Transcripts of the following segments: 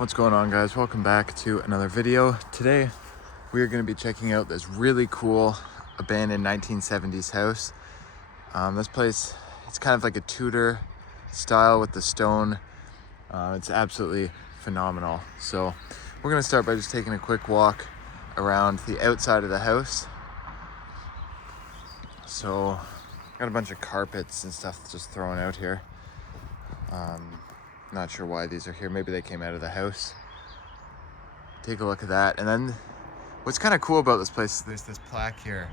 What's going on, guys? Welcome back to another video. Today we are going to be checking out this really cool abandoned 1970s house. This place, it's kind of like a Tudor style with the stone. It's absolutely phenomenal. So we're going to start by just taking a quick walk around the outside of the house. So got a bunch of carpets and stuff just thrown out here. Not sure why these are here. Maybe they came out of the house. Take a look at that. And then what's kind of cool about this place is there's this plaque here.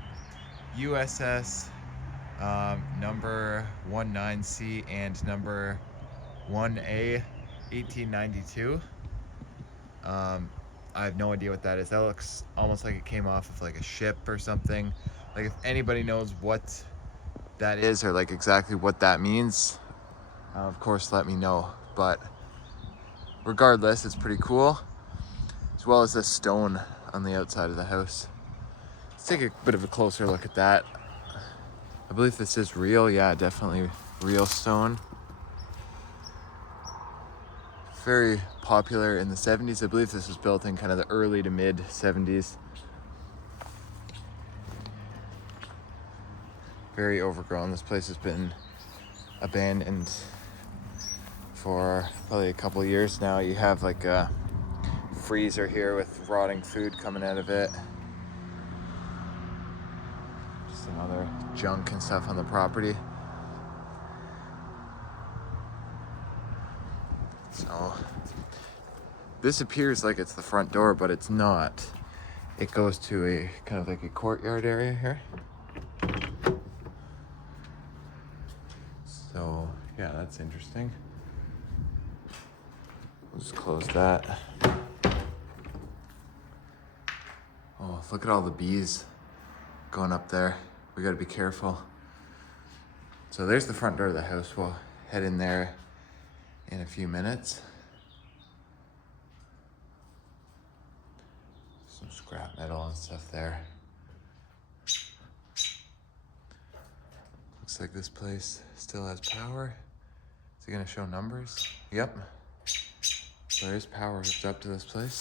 USS number 19C and number 1A 1892. I have no idea what that is. That looks almost like it came off of like a ship or something. Like, if anybody knows what that is or like exactly what that means, of course let me know. But regardless, it's pretty cool, as well as this stone on the outside of the house. Let's take a bit of a closer look at that. I believe this is real. Yeah, definitely real stone. Very popular in the 70s. I believe this was built in kind of the early to mid 70s. Very overgrown. This place has been abandoned for probably a couple of years now. You have like a freezer here with rotting food coming out of it. Just some other junk and stuff on the property. So this appears like it's the front door, but it's not. It goes to a kind of like a courtyard area here. So yeah, that's interesting. We'll just close that. Oh, look at all the bees going up there. We gotta be careful. So there's the front door of the house. We'll head in there in a few minutes. Some scrap metal and stuff there. Looks like this place still has power. Is it gonna show numbers? Yep. There is power hooked up to this place.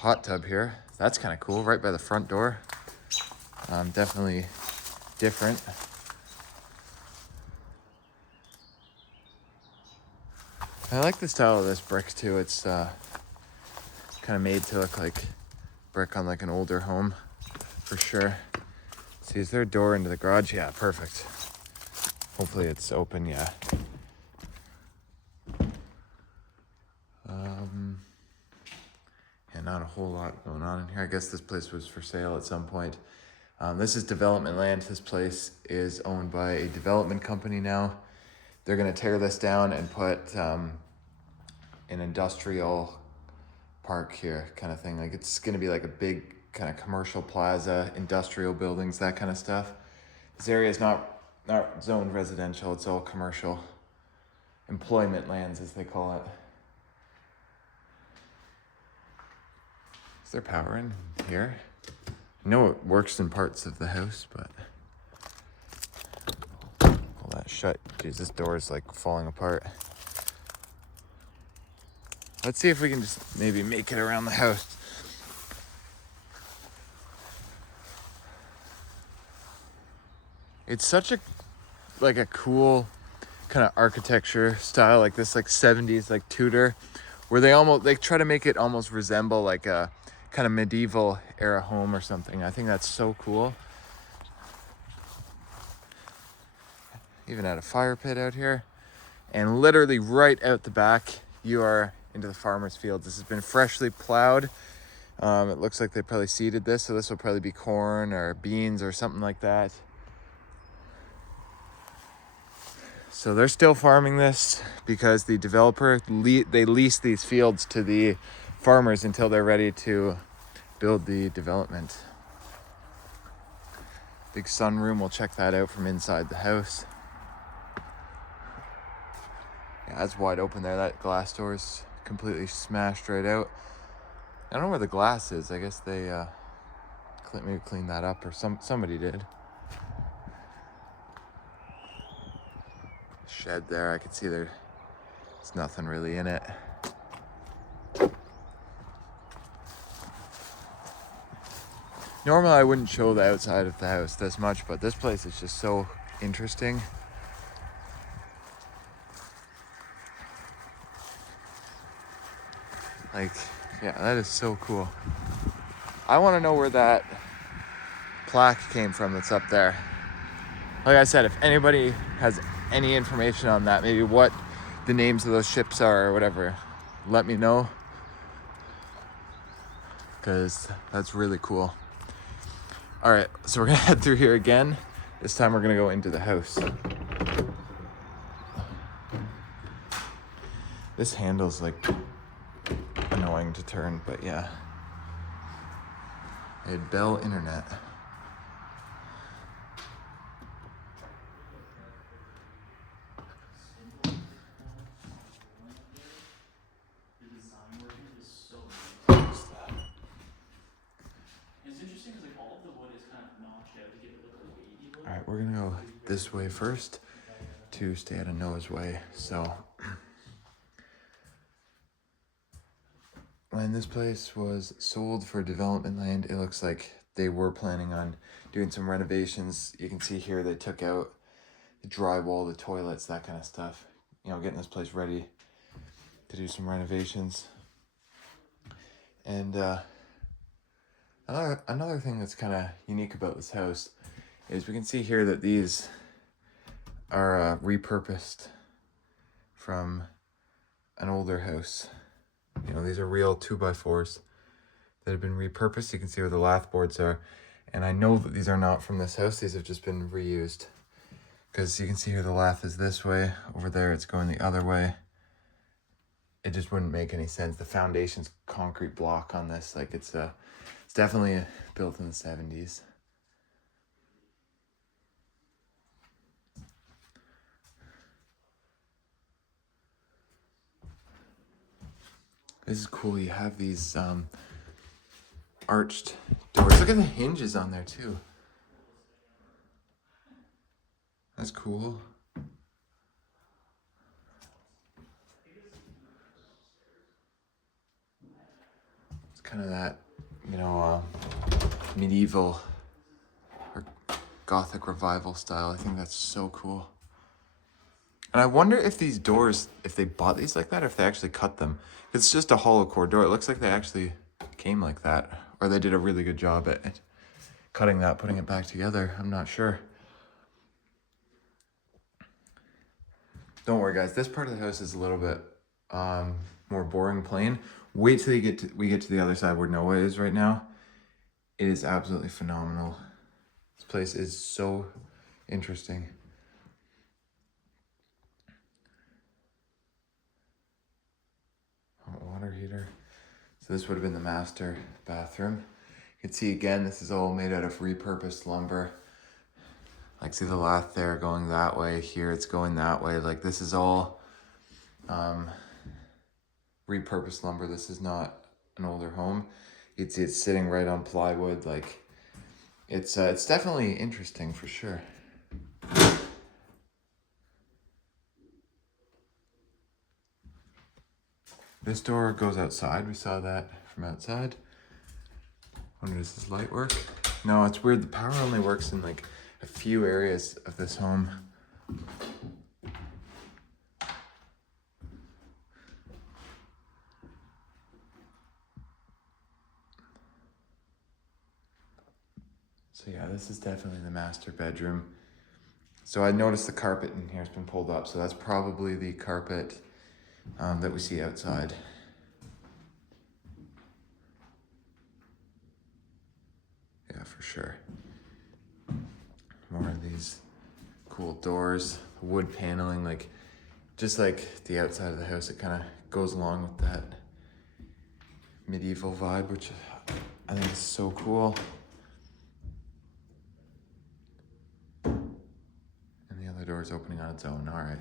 Hot tub here. That's kind of cool, right by the front door. Definitely different. I like the style of this brick too. It's kind of made to look like brick on like an older home, for sure. See, is there a door into the garage? Yeah, perfect. Hopefully it's open, yeah. And not a whole lot going on in here. I guess this place was for sale at some point. This is development land. This place is owned by a development company now. They're gonna tear this down and put an industrial park here, kind of thing. Like, it's gonna be like a big kind of commercial plaza, industrial buildings, that kind of stuff. This area is not zoned residential. It's all commercial. Employment lands, as they call it. Is there power in here? I know it works in parts of the house, but pull that shut. Jeez, this door is like falling apart. Let's see if we can just maybe make it around the house. It's such a cool kind of architecture style, like this, like 70s, like Tudor, where they try to make it almost resemble like a kind of medieval era home or something. I think that's so cool. Even had a fire pit out here, and literally right out the back you are into the farmer's fields. This has been freshly plowed. It looks like they probably seeded this, so this will probably be corn or beans or something like that. So they're still farming this because the developer, they lease these fields to the farmers until they're ready to build the development. Big sunroom, we'll check that out from inside the house. Yeah, that's wide open there. That glass door's completely smashed right out. I don't know where the glass is. I guess they maybe cleaned that up, or somebody did. Shed there, I could see there There's nothing really in it. Normally I wouldn't show the outside of the house this much, but this place is just so interesting. Like, yeah, that is so cool. I want to know where that plaque came from that's up there. Like I said, if anybody has any information on that, maybe what the names of those ships are or whatever, let me know, because that's really cool. All right, so we're gonna head through here again. This time we're gonna go into the house. This handle's like annoying to turn, but yeah. I had Bell Internet. All right, we're gonna go this way first to stay out of Noah's way. So when this place was sold for development land, it looks like they were planning on doing some renovations. You can see here they took out the drywall, the toilets, that kind of stuff. You know, getting this place ready to do some renovations. And another thing that's kind of unique about this house is we can see here that these are repurposed from an older house. You know, these are real 2x4s that have been repurposed. You can see where the lath boards are. And I know that these are not from this house. These have just been reused. Because you can see here the lath is this way. Over there it's going the other way. It just wouldn't make any sense. The foundation's concrete block on this. Like it's definitely built in the 70s. This is cool. You have these arched doors. Look at the hinges on there too. That's cool. It's kind of that, you know, medieval or Gothic revival style. I think that's so cool. And I wonder if these doors, if they bought these like that, or if they actually cut them. It's just a hollow core door. It looks like they actually came like that. Or they did a really good job at cutting that, putting it back together. I'm not sure. Don't worry, guys. This part of the house is a little bit more boring, plain. Wait till we get to the other side where Noah is right now. It is absolutely phenomenal. This place is so interesting. Water heater. So this would have been the master bathroom. You can see again, this is all made out of repurposed lumber. Like, see the lath there going that way. Here it's going that way. Like, this is all repurposed lumber. This is not an older home. You can see it's sitting right on plywood. Like, it's definitely interesting for sure. This door goes outside. We saw that from outside. Wonder, does this light work? No, it's weird. The power only works in like a few areas of this home. So yeah, this is definitely the master bedroom. So I noticed the carpet in here has been pulled up. So that's probably the carpet that we see outside. Yeah, for sure. More of these cool doors, wood paneling, like just like the outside of the house. It kind of goes along with that medieval vibe, which I think is so cool. And the other door is opening on its own. All right.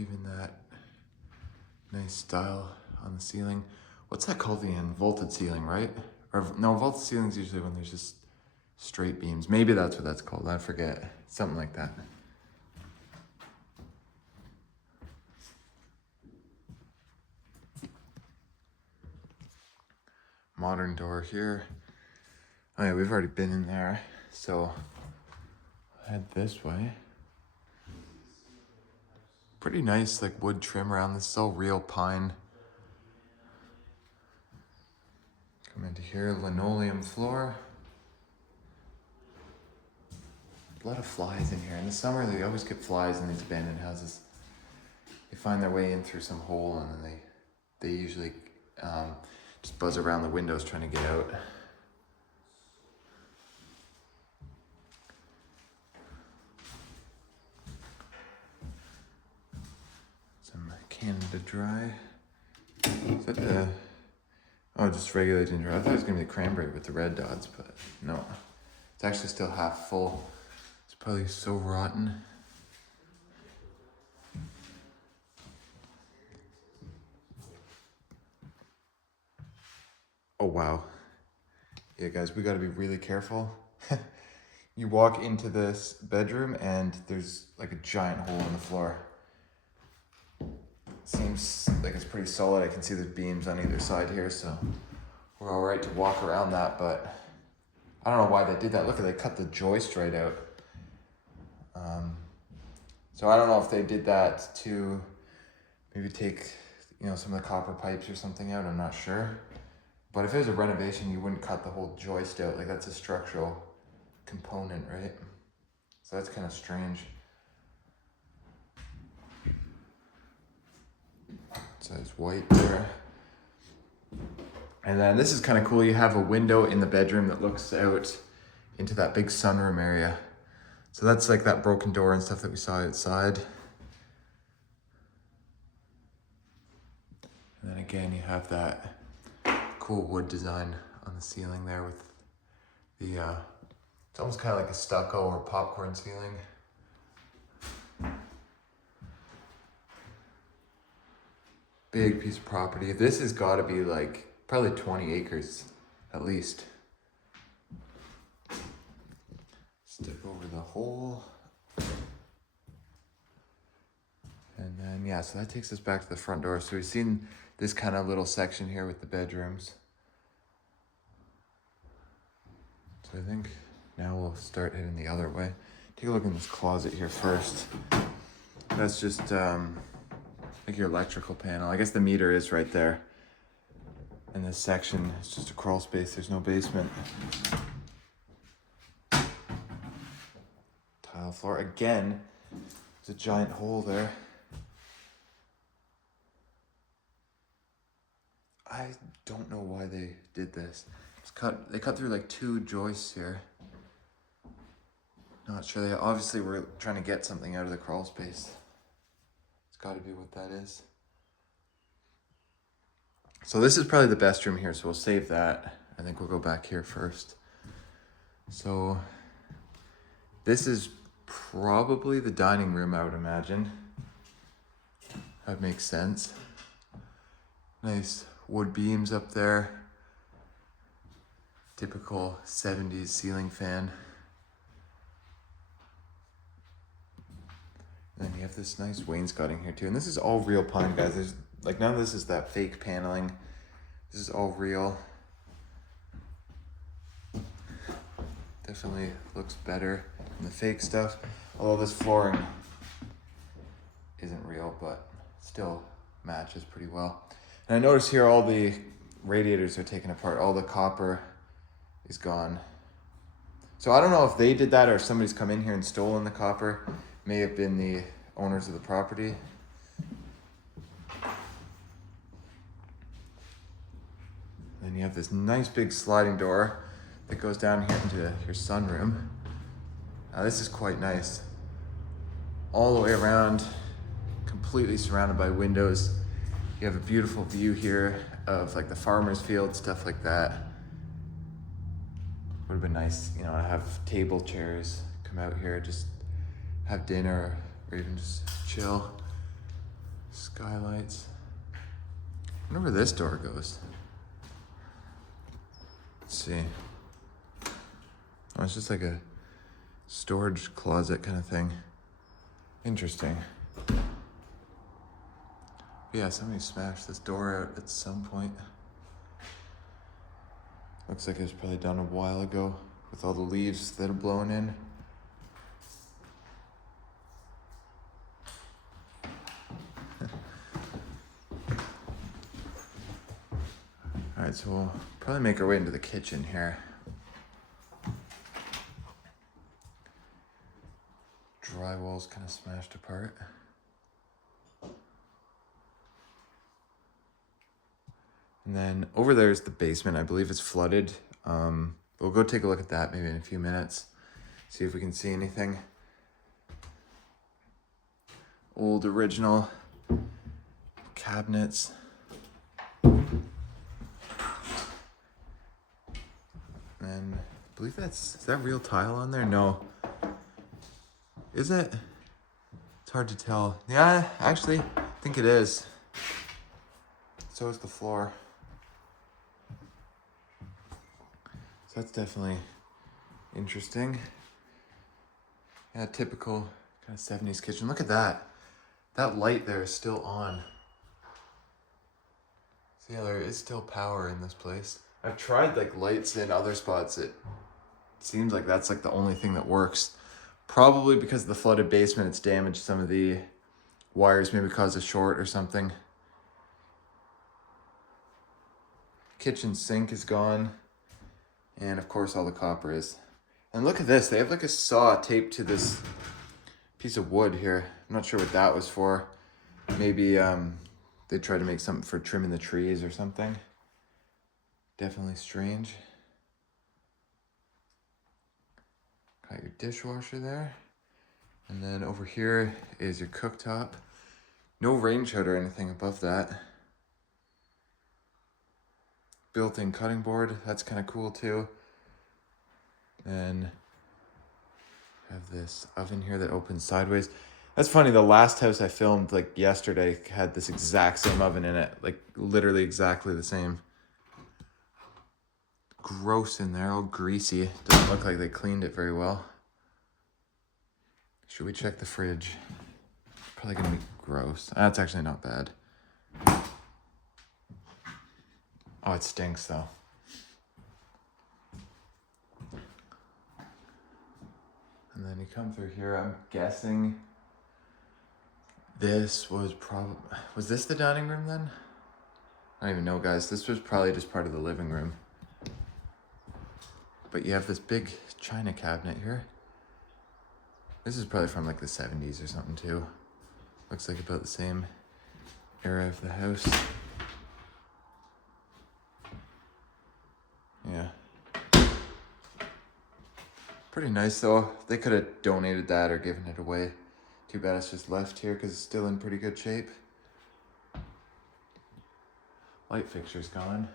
Even that nice style on the ceiling. What's that called? The end? Vaulted ceiling, right? Or no, vaulted ceiling's usually when there's just straight beams. Maybe that's what that's called. I forget. Something like that. Modern door here. Oh yeah, we've already been in there. So head this way. Pretty nice like wood trim around. This is all real pine. Come into here, linoleum floor. A lot of flies in here. In the summer, they always get flies in these abandoned houses. They find their way in through some hole, and then they usually just buzz around the windows trying to get out. Some Canada Dry. Is that the... Oh, just regular ginger. I thought it was gonna be the cranberry with the red dots, but no. It's actually still half full. It's probably so rotten. Oh, wow. Yeah, guys, we gotta be really careful. You walk into this bedroom and there's like a giant hole in the floor. Seems like it's pretty solid. I can see there's beams on either side here, so we're all right to walk around that, but I don't know why they did that. Look, they cut the joist right out. So I don't know if they did that to maybe take, some of the copper pipes or something out. I'm not sure. But if it was a renovation, you wouldn't cut the whole joist out. Like, that's a structural component, right? So that's kind of strange. So it's white there. And then this is kind of cool. You have a window in the bedroom that looks out into that big sunroom area. So that's like that broken door and stuff that we saw outside. And then again, you have that cool wood design on the ceiling there with the, it's almost kind of like a stucco or popcorn ceiling. Big piece of property. This has got to be like probably 20 acres at least. Step over the hole. And then, yeah, so that takes us back to the front door. So we've seen this kind of little section here with the bedrooms. So I think now we'll start heading the other way. Take a look in this closet here first. That's just like your electrical panel. I guess the meter is right there. And this section is just a crawl space. There's no basement. Tile floor. Again, there's a giant hole there. I don't know why they did this. They cut through like 2 joists here. Not sure. They obviously were trying to get something out of the crawl space. It's got to be what that is. So this is probably the best room here, so we'll save that. I think we'll go back here first. So this is probably the dining room, I would imagine. That makes sense. Nice wood beams up there. Typical 70s ceiling fan. And then you have this nice wainscoting here too. And this is all real pine, guys. There's like none of this is that fake paneling. This is all real. Definitely looks better than the fake stuff. Although this flooring isn't real, but still matches pretty well. And I notice here all the radiators are taken apart. All the copper is gone. So I don't know if they did that or if somebody's come in here and stolen the copper. May have been the owners of the property. Then you have this nice big sliding door that goes down here into your sunroom. Now this is quite nice. All the way around, completely surrounded by windows. You have a beautiful view here of like the farmer's field, stuff like that. Would have been nice, to have table chairs, come out here, just have dinner, or even just chill. Skylights. I wonder where this door goes. Let's see. Oh, it's just like a storage closet kind of thing. Interesting. Yeah, somebody smashed this door out at some point. Looks like it was probably done a while ago with all the leaves that are blowing in. All right, so we'll probably make our way into the kitchen here. Drywall's kind of smashed apart. And then over there is the basement. I believe it's flooded. We'll go take a look at that maybe in a few minutes. See if we can see anything. Old original cabinets. And I believe is that real tile on there? No. Is it? It's hard to tell. Yeah, actually, I think it is. So is the floor. So that's definitely interesting. Yeah, typical kind of 70s kitchen. Look at that. That light there is still on. See how there is still power in this place. I've tried like lights in other spots. It seems like that's like the only thing that works. Probably because of the flooded basement, it's damaged some of the wires, maybe caused a short or something. Kitchen sink is gone. And of course all the copper is. And look at this, they have like a saw taped to this piece of wood here. I'm not sure what that was for. Maybe they tried to make something for trimming the trees or something. Definitely strange. Got your dishwasher there. And then over here is your cooktop. No range hood or anything above that. Built-in cutting board, that's kind of cool too. And have this oven here that opens sideways. That's funny, the last house I filmed like yesterday had this exact same oven in it. Like literally exactly the same. Gross in there, all greasy. Doesn't look like they cleaned it very well. Should we check the fridge? Probably gonna be gross. That's actually not bad. Oh, it stinks though. And then you come through here, I'm guessing this was was this the dining room then? I don't even know, guys. This was probably just part of the living room. But you have this big china cabinet here. This is probably from like the 70s or something too. Looks like about the same era of the house. Yeah. Pretty nice though. They could have donated that or given it away. Too bad it's just left here because it's still in pretty good shape. Light fixture's gone.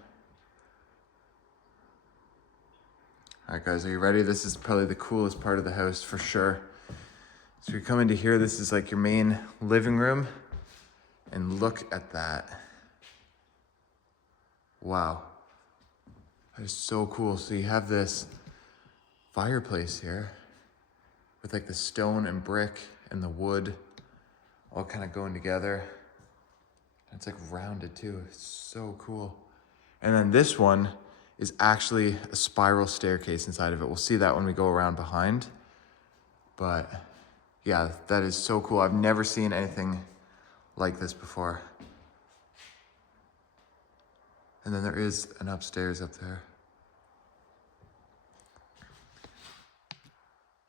All right, guys, are you ready? This is probably the coolest part of the house for sure. So you come into here, this is like your main living room. And look at that. Wow. That is so cool. So you have this fireplace here with like the stone and brick and the wood all kind of going together. And it's like rounded too. It's so cool. And then this one is actually a spiral staircase inside of it. We'll see that when we go around behind. But yeah, that is so cool. I've never seen anything like this before. And then there is an upstairs up there.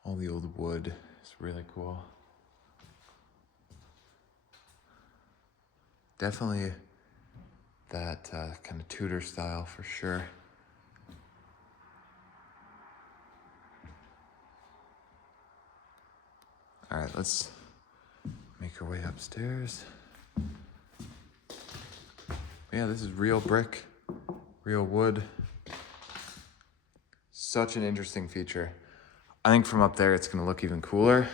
All the old wood is really cool. Definitely that kind of Tudor style for sure. All right, let's make our way upstairs. Yeah, this is real brick, real wood. Such an interesting feature. I think from up there, it's gonna look even cooler.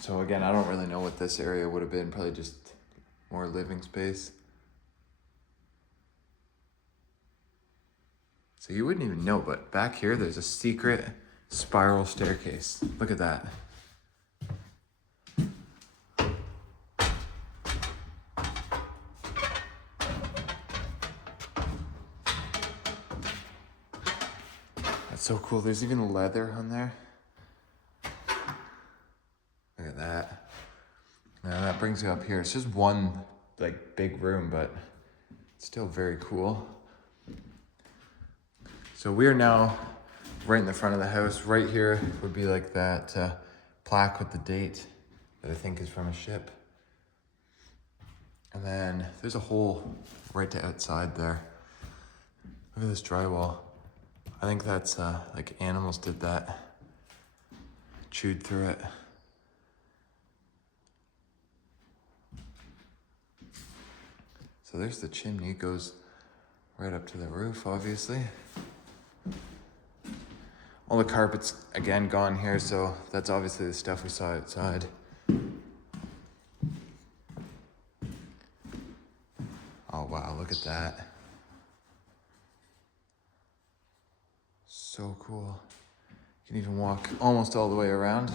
So again, I don't really know what this area would have been, probably just more living space. So you wouldn't even know, but back here, there's a secret spiral staircase. Look at that. That's so cool. There's even leather on there. Look at that. Now that brings you up here. It's just one like big room, but it's still very cool. So we are now right in the front of the house. Right here would be like that plaque with the date that I think is from a ship. And then there's a hole right to outside there. Look at this drywall. I think that's like animals did that. Chewed through it. So there's the chimney, it goes right up to the roof, obviously. All the carpet's again gone here, so that's obviously the stuff we saw outside. Oh wow, look at that. So cool. You can even walk almost all the way around.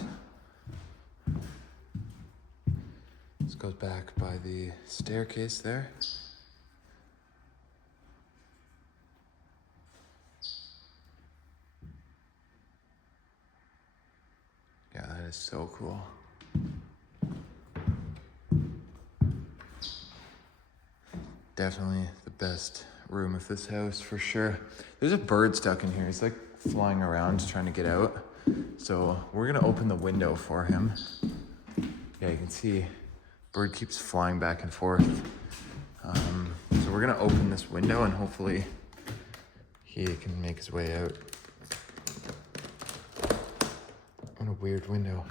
This goes back by the staircase there. Yeah, that is so cool. Definitely the best room of this house for sure. There's a bird stuck in here. He's like flying around trying to get out. So we're gonna open the window for him. Yeah, you can see bird keeps flying back and forth. So we're gonna open this window and hopefully he can make his way out. What a weird window.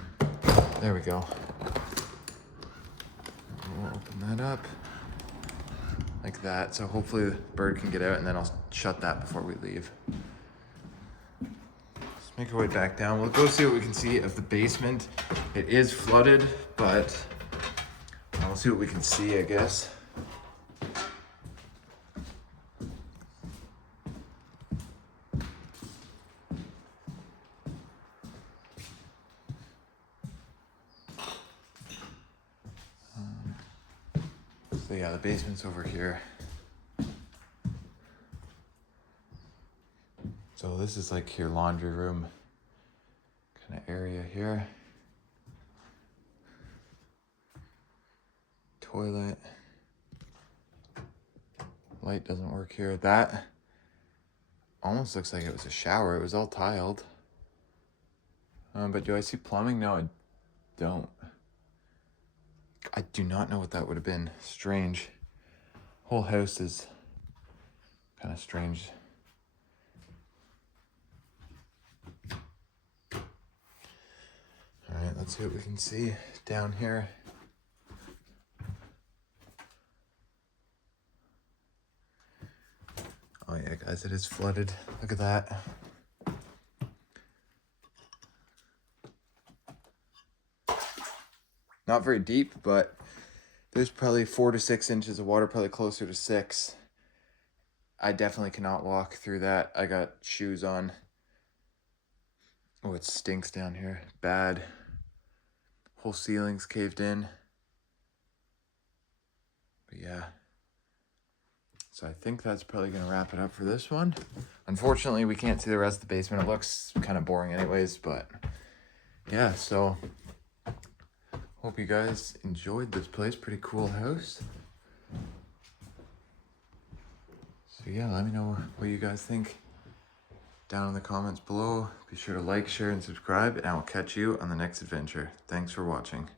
There we go. We'll open that up like that. So hopefully the bird can get out and then I'll shut that before we leave. Let's make our way back down. We'll go see what we can see of the basement. It is flooded, but we'll see what we can see, I guess. So yeah, the basement's over here. So this is like your laundry room kind of area here. Toilet. Light doesn't work here. That almost looks like it was a shower. It was all tiled. But do I see plumbing? No, I don't. I do not know what that would have been. Strange. Whole house is kind of strange. All right, let's see what we can see down here. Oh yeah, guys, it is flooded. Look at that. Not very deep, but there's probably 4 to 6 inches of water, probably closer to 6. I definitely cannot walk through that. I got shoes on. Oh, it stinks down here. Bad. Whole ceiling's caved in. But yeah. So I think that's probably going to wrap it up for this one. Unfortunately, we can't see the rest of the basement. It looks kind of boring anyways, but yeah, so hope you guys enjoyed this place. Pretty cool house. So yeah, let me know what you guys think down in the comments below. Be sure to like, share, and subscribe, and I will catch you on the next adventure. Thanks for watching.